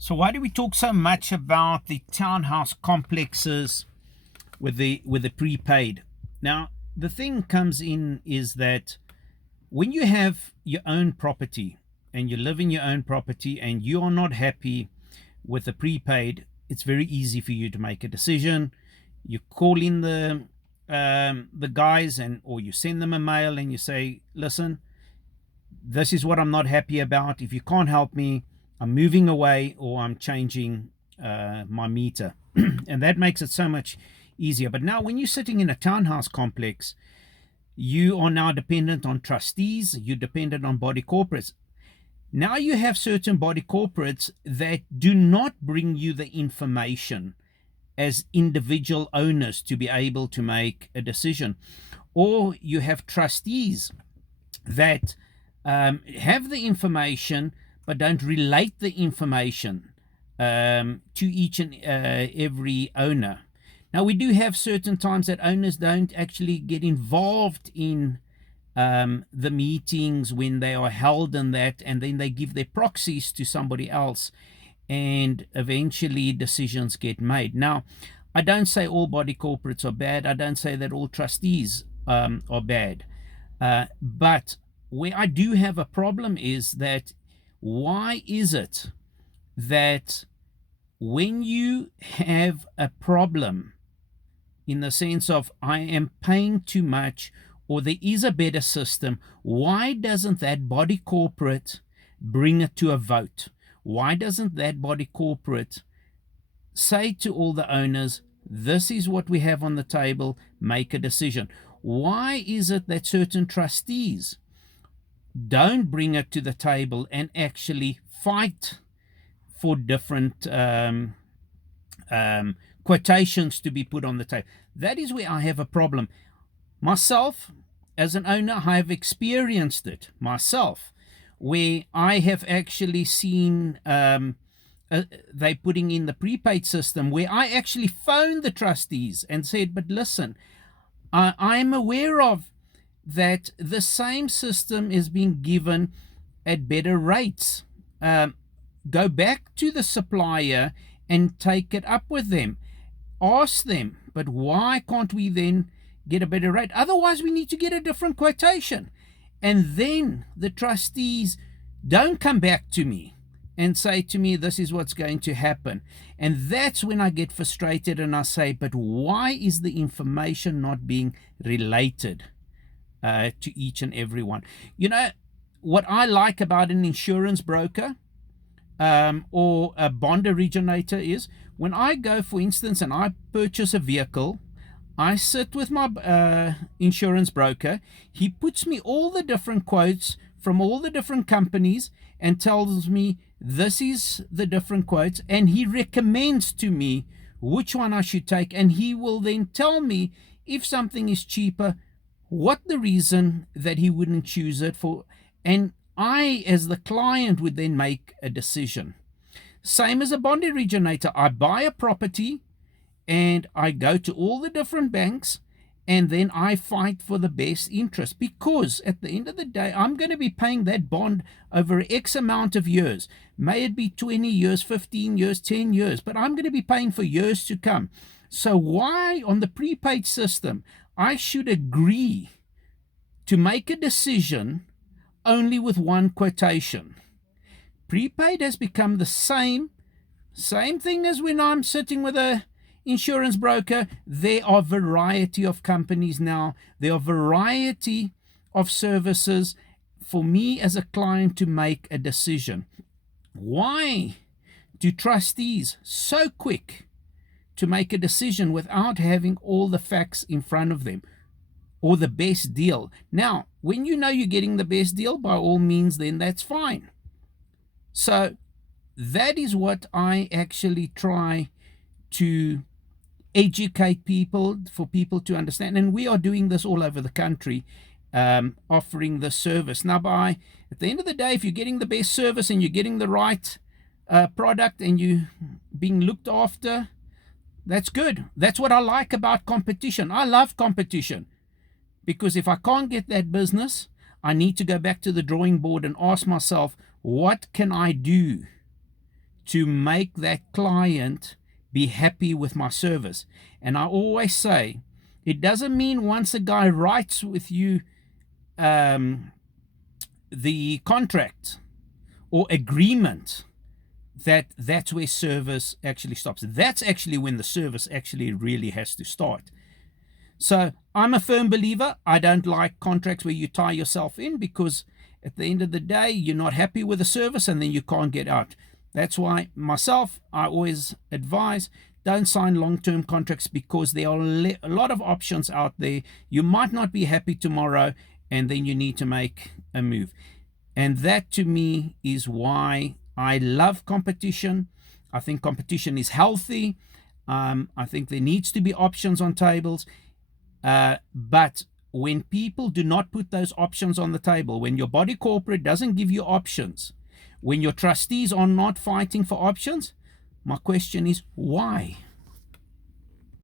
So why do we talk so much about the townhouse complexes with the prepaid? Now, the thing comes in is that when you have your own property and you live in your own property and you are not happy with the prepaid, it's very easy for you to make a decision. You call in the guys and or you send them a mail and you say, listen, this is what I'm not happy about. If you can't help me, I'm moving away or I'm changing my meter. And that makes it so much easier. But now, when you're sitting in a townhouse complex, you are now dependent on trustees, you're dependent on body corporates. Now, you have certain body corporates that do not bring you the information as individual owners to be able to make a decision. Or you have trustees that have the information but don't relate the information to each and every owner. Now, we do have certain times that owners don't actually get involved in the meetings when they are held and that, and then they give their proxies to somebody else, and eventually decisions get made. Now, I don't say all body corporates are bad. I don't say that all trustees are bad. But where I do have a problem is that why is it that when you have a problem in the sense of I am paying too much or there is a better system, why doesn't that body corporate bring it to a vote? Why doesn't that body corporate say to all the owners, this is what we have on the table, make a decision? Why is it that certain trustees don't bring it to the table and actually fight for different quotations to be put on the table? That is where I have a problem. Myself, as an owner, I have experienced it myself, where I have actually seen they putting in the prepaid system, where I actually phoned the trustees and said, but listen, I'm aware of that the same system is being given at better rates. Go back to the supplier and take it up with them. Ask them, but why can't we then get a better rate? Otherwise, we need to get a different quotation. And then the trustees don't come back to me and say to me, this is what's going to happen. And that's when I get frustrated and I say, but why is the information not being related to each and every one? You know, what I like about an insurance broker or a bond originator is when I go, for instance, and I purchase a vehicle, I sit with my insurance broker. He puts me all the different quotes from all the different companies and tells me this is the different quotes, and he recommends to me which one I should take, and he will then tell me if something is cheaper, what the reason that he wouldn't choose it for, and I, as the client, would then make a decision. Same as a bond originator. I buy a property and I go to all the different banks and then I fight for the best interest, because at the end of the day, I'm going to be paying that bond over X amount of years. May it be 20 years, 15 years, 10 years, but I'm going to be paying for years to come. So why on the prepaid system I should agree to make a decision only with one quotation? Prepaid has become the same thing as when I'm sitting with a insurance broker. There are variety of companies now. There are variety of services for me as a client to make a decision. Why do trustees so quick to make a decision without having all the facts in front of them, or the best deal? Now, when you know you're getting the best deal, by all means, then that's fine. So that is what I actually try to educate people, for people to understand. And we are doing this all over the country, offering the service. Now, at the end of the day, if you're getting the best service and you're getting the right product and you're being looked after, that's good. That's what I like about competition. I love competition, because if I can't get that business, I need to go back to the drawing board and ask myself, what can I do to make that client be happy with my service. And I always say, it doesn't mean once a guy writes with you the contract or agreement that's where service actually stops. That's actually when the service actually really has to start. So I'm a firm believer. I don't like contracts where you tie yourself in, because at the end of the day, you're not happy with the service and then you can't get out. That's why myself, I always advise, don't sign long-term contracts, because there are a lot of options out there. You might not be happy tomorrow, and then you need to make a move. And that, to me, is why I love competition. I think competition is healthy. I think there needs to be options on tables. But when people do not put those options on the table, when your body corporate doesn't give you options, when your trustees are not fighting for options, my question is, why?